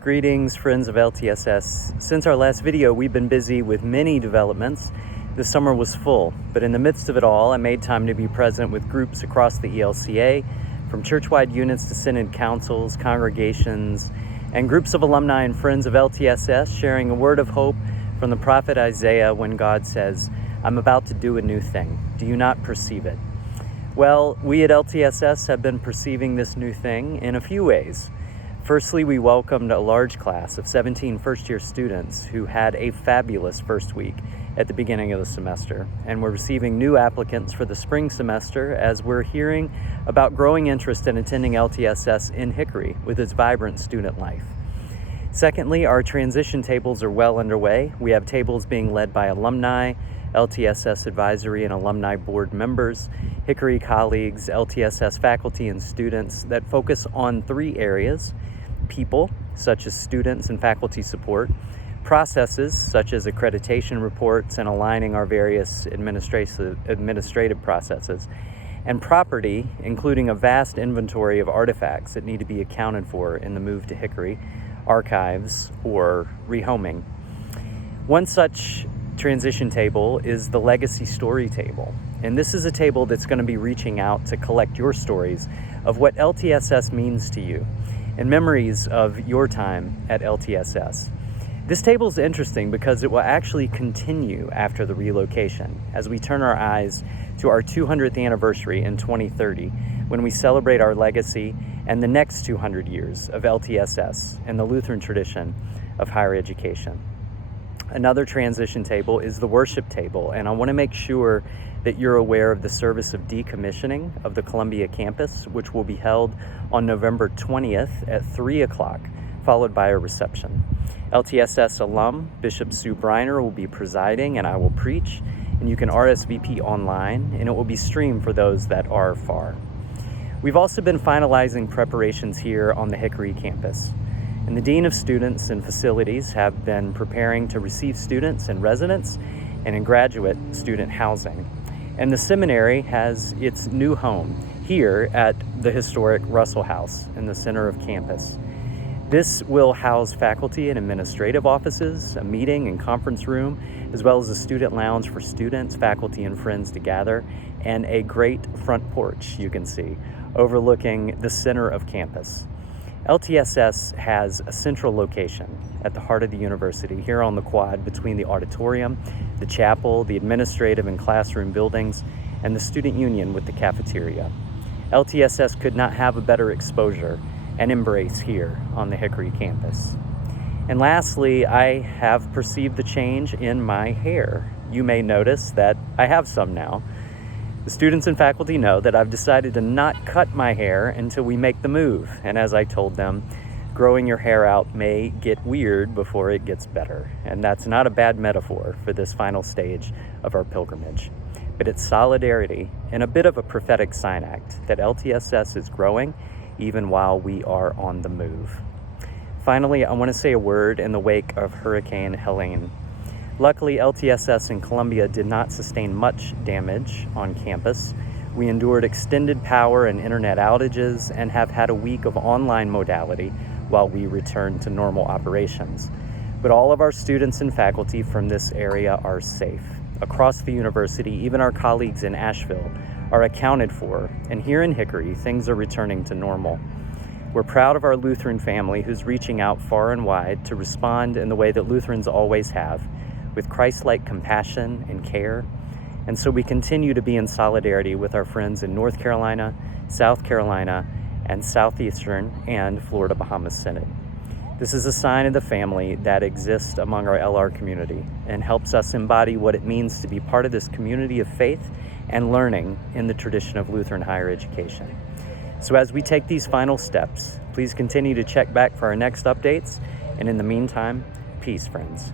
Greetings, friends of LTSS. Since our last video, we've been busy with many developments. This summer was full, but in the midst of it all, I made time to be present with groups across the ELCA, from church-wide units to synod councils, congregations, and groups of alumni and friends of LTSS sharing a word of hope from the prophet Isaiah when God says, "I'm about to do a new thing. Do you not perceive it?" Well, we at LTSS have been perceiving this new thing in a few ways. Firstly, we welcomed a large class of 17 first-year students who had a fabulous first week at the beginning of the semester, and we're receiving new applicants for the spring semester as we're hearing about growing interest in attending LTSS in Hickory with its vibrant student life. Secondly, our transition tables are well underway. We have tables being led by alumni, LTSS advisory and alumni board members, Hickory colleagues, LTSS faculty and students that focus on three areas: people, such as students and faculty support; processes, such as accreditation reports and aligning our various administrative processes; and property, including a vast inventory of artifacts that need to be accounted for in the move to Hickory, archives, or rehoming. One such transition table is the Legacy Story Table. And this is a table that's going to be reaching out to collect your stories of what LTSS means to you and memories of your time at LTSS. This table is interesting because it will actually continue after the relocation as we turn our eyes to our 200th anniversary in 2030 when we celebrate our legacy and the next 200 years of LTSS and the Lutheran tradition of higher education. Another transition table is the worship table, and I want to make sure that you're aware of the service of decommissioning of the Columbia campus, which will be held on November 20th at 3 o'clock, followed by a reception. LTSS alum Bishop Sue Briner will be presiding, and I will preach, and you can RSVP online, and it will be streamed for those that are far. We've also been finalizing preparations here on the Hickory campus, and the Dean of Students and Facilities have been preparing to receive students and residents and in graduate student housing. And the seminary has its new home here at the historic Russell House in the center of campus. This will house faculty and administrative offices, a meeting and conference room, as well as a student lounge for students, faculty, and friends to gather, and a great front porch you can see overlooking the center of campus. LTSS has a central location at the heart of the university here on the quad between the auditorium, the chapel, the administrative and classroom buildings, and the student union with the cafeteria. LTSS could not have a better exposure and embrace here on the Hickory campus. And lastly, I have perceived the change in my hair. You may notice that I have some now. The students and faculty know that I've decided to not cut my hair until we make the move. And as I told them, growing your hair out may get weird before it gets better. And that's not a bad metaphor for this final stage of our pilgrimage. But it's solidarity and a bit of a prophetic sign act that LTSS is growing even while we are on the move. Finally, I want to say a word in the wake of Hurricane Helene. Luckily, LTSS in Columbia did not sustain much damage on campus. We endured extended power and internet outages and have had a week of online modality while we return to normal operations. But all of our students and faculty from this area are safe. Across the university, even our colleagues in Asheville are accounted for, and here in Hickory, things are returning to normal. We're proud of our Lutheran family who's reaching out far and wide to respond in the way that Lutherans always have, with Christ-like compassion and care. And so we continue to be in solidarity with our friends in North Carolina, South Carolina, and Southeastern and Florida Bahamas Synod. This is a sign of the family that exists among our LR community and helps us embody what it means to be part of this community of faith and learning in the tradition of Lutheran higher education. So as we take these final steps, please continue to check back for our next updates. And in the meantime, peace, friends.